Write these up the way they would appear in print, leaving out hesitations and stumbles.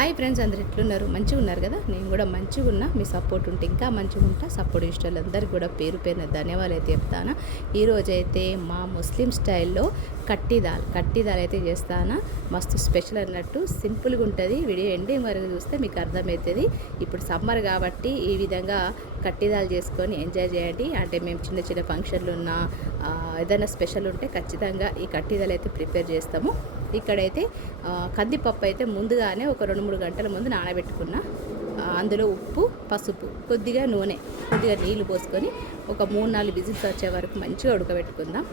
Hi friends, అందరు ఎట్లున్నారు? మంచిగా ఉన్నారు కదా? నేను కూడా మంచిగా ఉన్నా. మీ సపోర్ట్ ఉంటే ఇంకా మంచిగా ఉంటా. సపోర్ట్ ఇష్టాలందరికీ కూడా పేరు పేరున ధన్యవాదాలు అయితే చెప్తాను. ఈరోజైతే మా ముస్లిం స్టైల్లో కట్టిదాల్ అయితే చేస్తాను. మస్తు స్పెషల్ అన్నట్టు సింపుల్గా ఉంటుంది. వీడియో ఎండింగ్ వరకు చూస్తే మీకు అర్థమవుతుంది. ఇప్పుడు సమ్మర్ కాబట్టి ఈ విధంగా కట్టిదాల్ చేసుకొని ఎంజాయ్ చేయండి. అంటే మేము చిన్న చిన్న ఫంక్షన్లు ఉన్నా ఏదైనా స్పెషల్ ఉంటే ఖచ్చితంగా ఈ కట్టిదాల్ అయితే ప్రిపేర్ చేస్తాము. ఇక్కడైతే కందిపప్పు అయితే ముందుగానే ఒక 2-3 గంటల ముందు నానబెట్టుకున్న. అందులో ఉప్పు, పసుపు, కొద్దిగా నూనె, కొద్దిగా నీళ్లు పోసుకొని ఒక 3-4 విజిల్స్ వచ్చే వరకు మంచిగా ఉడకబెట్టుకుందాం.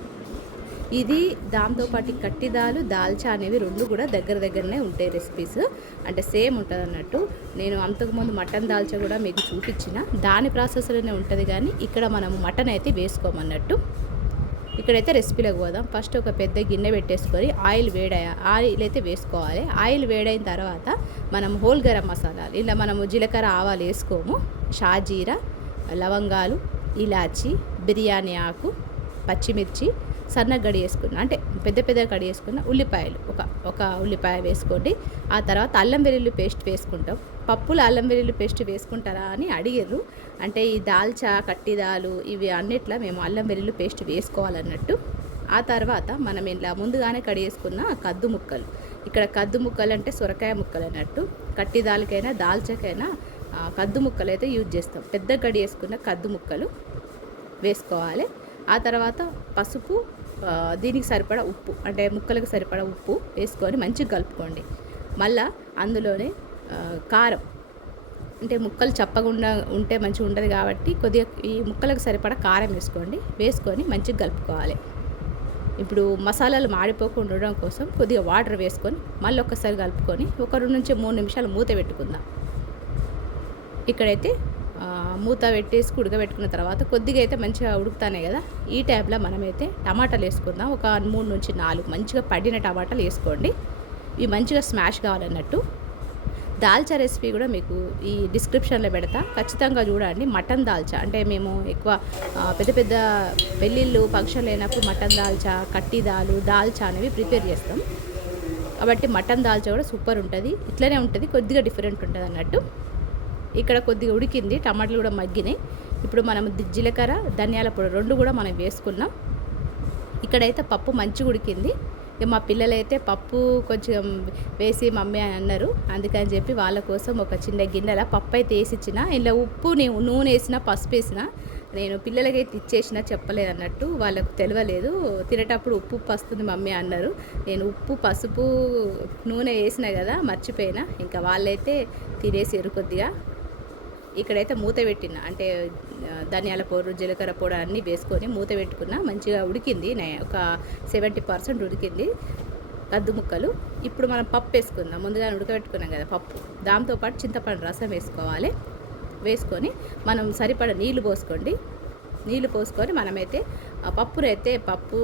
ఇది దాంతోపాటు కట్టిదాలు, దాల్చా అనేవి రెండు కూడా దగ్గరనే ఉంటాయి రెసిపీస్. అంటే సేమ్ ఉంటుంది అన్నట్టు. నేను అంతకుముందు మటన్ దాల్చా కూడా మీకు చూపించిన దాని ప్రాసెస్లోనే ఉంటుంది, కానీ ఇక్కడ మనము మటన్ అయితే వేసుకోమన్నట్టు. ఇక్కడైతే రెసిపీలోకి పోదాం. ఫస్ట్ ఒక పెద్ద గిన్నె పెట్టేసుకొని ఆయిల్ అయితే వేసుకోవాలి. ఆయిల్ వేడైన తర్వాత మనం హోల్ గరం మసాలాలు, ఇలా మనము జీలకర్ర, ఆవాలు వేసుకోము. షాజీరా, లవంగాలు, ఇలాచి, బిర్యానీ ఆకు, పచ్చిమిర్చి సన్నగా గడి వేసుకున్న, అంటే పెద్ద కడి వేసుకున్న ఉల్లిపాయలు ఒక ఉల్లిపాయ వేసుకోండి. ఆ తర్వాత అల్లం వెల్లుల్లి పేస్ట్ వేసుకుంటాం. పప్పులు అల్లం వెల్లుల్లి పేస్ట్ వేసుకుంటారా అని అడిగారు. అంటే ఈ దాల్చా, కట్టిదాలు ఇవి అన్నిట్లో మేము అల్లం వెల్లుల్లి పేస్ట్ వేసుకోవాలన్నట్టు. ఆ తర్వాత మనం ఇలా ముందుగానే కడిగేసుకున్న కద్దు ముక్కలు, ఇక్కడ కద్దు ముక్కలు అంటే సొరకాయ ముక్కలు అన్నట్టు. కట్టిదాలకైనా దాల్చాకైనా కద్దు ముక్కలు అయితే యూజ్ చేస్తాం. పెద్ద కడి వేసుకున్న కద్దు ముక్కలు వేసుకోవాలి. ఆ తర్వాత పసుపు, దీనికి సరిపడా ఉప్పు, అంటే ముక్కలకు సరిపడా ఉప్పు వేసుకొని మంచిగా కలుపుకోండి. మళ్ళీ అందులోనే కారం, అంటే ముక్కలు చప్పకుండా ఉంటే మంచిగా ఉండదు కాబట్టి కొద్దిగా ఈ ముక్కలకు సరిపడా కారం వేసుకొని మంచిగా కలుపుకోవాలి. ఇప్పుడు మసాలాలు మాడిపోకుండా ఉండడం కోసం కొద్దిగా వాటర్ వేసుకొని మళ్ళీ ఒక్కసారి కలుపుకొని ఒక 2-3 నిమిషాలు మూత పెట్టుకుందాం. ఇక్కడైతే మూత పెట్టేసి ఉడకబెట్టుకున్న తర్వాత కొద్దిగా అయితే మంచిగా ఉడుకుతానే కదా, ఈ టైంలో మనమైతే టమాటాలు వేసుకుందాం. ఒక 3-4 మంచిగా పడిన టమాటాలు వేసుకోండి. ఇవి మంచిగా స్మాష్ కావాలన్నట్టు. దాల్చా రెసిపీ కూడా మీకు ఈ డిస్క్రిప్షన్లో పెడతా, ఖచ్చితంగా చూడండి. మటన్ దాల్చా అంటే మేము ఎక్కువ పెద్ద పెళ్ళిళ్ళు, ఫంక్షన్లు అయినప్పుడు మటన్ దాల్చా, కట్టిదాలు, దాల్చా అనేవి ప్రిపేర్ చేస్తాం. కాబట్టి మటన్ దాల్చా కూడా సూపర్ ఉంటుంది. ఇట్లనే ఉంటుంది, కొద్దిగా డిఫరెంట్ ఉంటుంది అన్నట్టు. ఇక్కడ కొద్దిగా ఉడికింది, టమాటాలు కూడా మగ్గినాయి. ఇప్పుడు మనం జీలకర్ర, ధనియాల పొడి రెండు కూడా మనం వేసుకున్నాం. ఇక్కడైతే పప్పు మంచిగా ఉడికింది. ఇక మా పిల్లలైతే పప్పు కొంచెం వేసి మమ్మీ అని అన్నారు. అందుకని చెప్పి వాళ్ళ కోసం ఒక చిన్న గిన్నెల పప్పు అయితే వేసిచ్చిన. ఇలా ఉప్పు, నూనె వేసిన, పసుపు వేసిన. నేను పిల్లలకైతే ఇచ్చేసిన, చెప్పలేదు అన్నట్టు. వాళ్ళకు తెలియలేదు. తినేటప్పుడు ఉప్పు వస్తుంది మమ్మీ అన్నారు. నేను ఉప్పు, పసుపు, నూనె వేసిన కదా, మర్చిపోయినా. ఇంకా వాళ్ళైతే తినేసారు కొద్దిగా. ఇక్కడైతే మూత పెట్టిన, అంటే ధనియాల పౌడర్, జీలకర్ర పౌడర్ అన్నీ వేసుకొని మూత పెట్టుకున్న. మంచిగా ఉడికింది, ఒక 70% ఉడికింది కద్దు ముక్కలు. ఇప్పుడు మనం పప్పు వేసుకుందాం. ముందుగా ఉడకబెట్టుకున్నాం కదా పప్పు, దాంతోపాటు చింతపండు రసం వేసుకోవాలి. వేసుకొని మనం సరిపడ నీళ్లు పోసుకోండి. నీళ్లు పోసుకొని మనమైతే పప్పు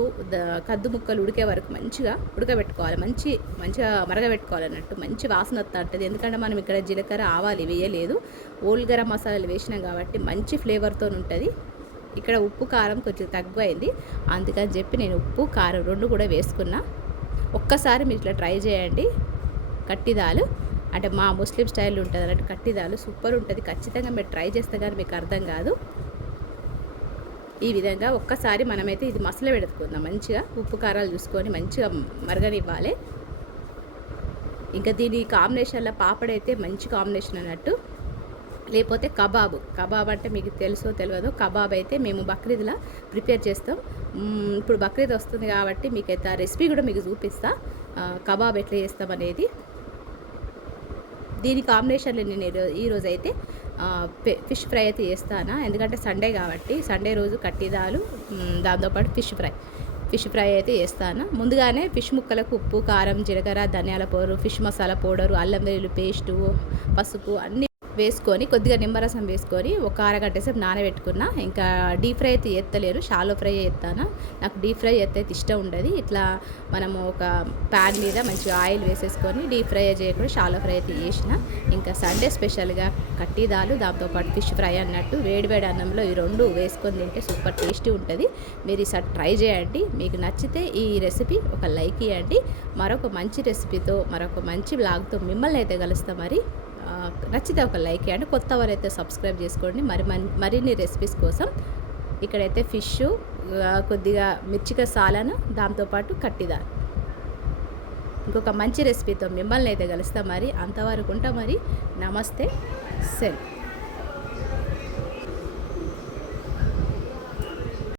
కద్దు ముక్కలు ఉడికే వరకు మంచిగా ఉడకబెట్టుకోవాలి. మంచిగా మరగబెట్టుకోవాలి అన్నట్టు. మంచి వాసన వస్తుంటుంది. ఎందుకంటే మనం ఇక్కడ జీలకర్ర, ఆవాలు వేయలేదు, ఓల్ గరం మసాలాలు వేసినాం కాబట్టి మంచి ఫ్లేవర్తో ఉంటుంది. ఇక్కడ ఉప్పు, కారం కొంచెం తక్కువైంది, అందుకని చెప్పి నేను ఉప్పు, కారం రెండు కూడా వేసుకున్నా. ఒక్కసారి మీరు ఇట్లా ట్రై చేయండి. కట్టిదాలు అంటే మా ముస్లిం స్టైల్ ఉంటుంది అన్నట్టు. కట్టిదాలు సూపర్ ఉంటుంది. ఖచ్చితంగా మీరు ట్రై చేస్తే కానీ మీకు అర్థం కాదు. ఈ విధంగా ఒక్కసారి మనమైతే ఇది మసాలా పెట్టుకుందాం. మంచిగా ఉప్పు, కారాలు చూసుకొని మంచిగా మరగనివ్వాలి. ఇంకా దీని కాంబినేషన్లో పాపడైతే మంచి కాంబినేషన్ అన్నట్టు. లేకపోతే కబాబ్ అంటే మీకు తెలుసో తెలియదో, కబాబ్ అయితే మేము బక్రీద్లో ప్రిపేర్ చేస్తాం. ఇప్పుడు బక్రీద్ వస్తుంది కాబట్టి మీకైతే ఆ రెసిపీ కూడా మీకు చూపిస్తా, కబాబ్ ఎట్లా చేస్తాం అనేది. దీని కాంబినేషన్లో నేను ఈరోజు అయితే ఫిష్ ఫ్రై అయితే చేస్తాను. ఎందుకంటే సండే కాబట్టి, సండే రోజు కట్టిదాలు, దాంతోపాటు ఫిష్ ఫ్రై అయితే చేస్తాను. ముందుగానే ఫిష్ ముక్కలకు ఉప్పు, కారం, జీలకర్ర, ధనియాల పౌడర్, ఫిష్ మసాలా పౌడరు, అల్లం వెల్లుల్లి పేస్టు, పసుపు అన్నీ వేసుకొని కొద్దిగా నిమ్మరసం వేసుకొని ఒక అరగంట సేపు నానబెట్టుకున్నా. ఇంకా డీప్ ఫ్రై అయితే ఎత్తలేను, షాలో ఫ్రై ఎత్తాను. నాకు డీప్ ఫ్రై అయితే ఇష్టం ఉండదు. ఇట్లా మనము ఒక ప్యాన్ మీద మంచిగా ఆయిల్ వేసేసుకొని డీప్ ఫ్రై చేయకుండా షాలో ఫ్రై అయితే చేసిన. ఇంకా సండే స్పెషల్గా కట్టి దాలు, దాంతోపాటు ఫిష్ ఫ్రై అన్నట్టు వేడి వేడి అన్నంలో ఈ రెండు వేసుకొని తింటే సూపర్ టేస్టీ ఉంటుంది. మీరు ఈసారి ట్రై చేయండి. మీకు నచ్చితే ఈ రెసిపీ ఒక లైక్ ఇవ్వండి. మరొక మంచి రెసిపీతో మరొక మంచి బ్లాగ్తో మిమ్మల్ని అయితే కలుస్తాం. మరి నచ్చితే ఒక లైక్ ఇవ్వండి. కొత్త వారైతే సబ్స్క్రైబ్ చేసుకోండి మరిన్ని రెసిపీస్ కోసం. ఇక్కడైతే ఫిష్, కొద్దిగా మిర్చిక సాలను, దాంతోపాటు కట్టిదారు. ఇంకొక మంచి రెసిపీతో మిమ్మల్ని అయితే కలుస్తాం. మరి అంతవరకు ఉంటాం. మరి నమస్తే, సెలవు.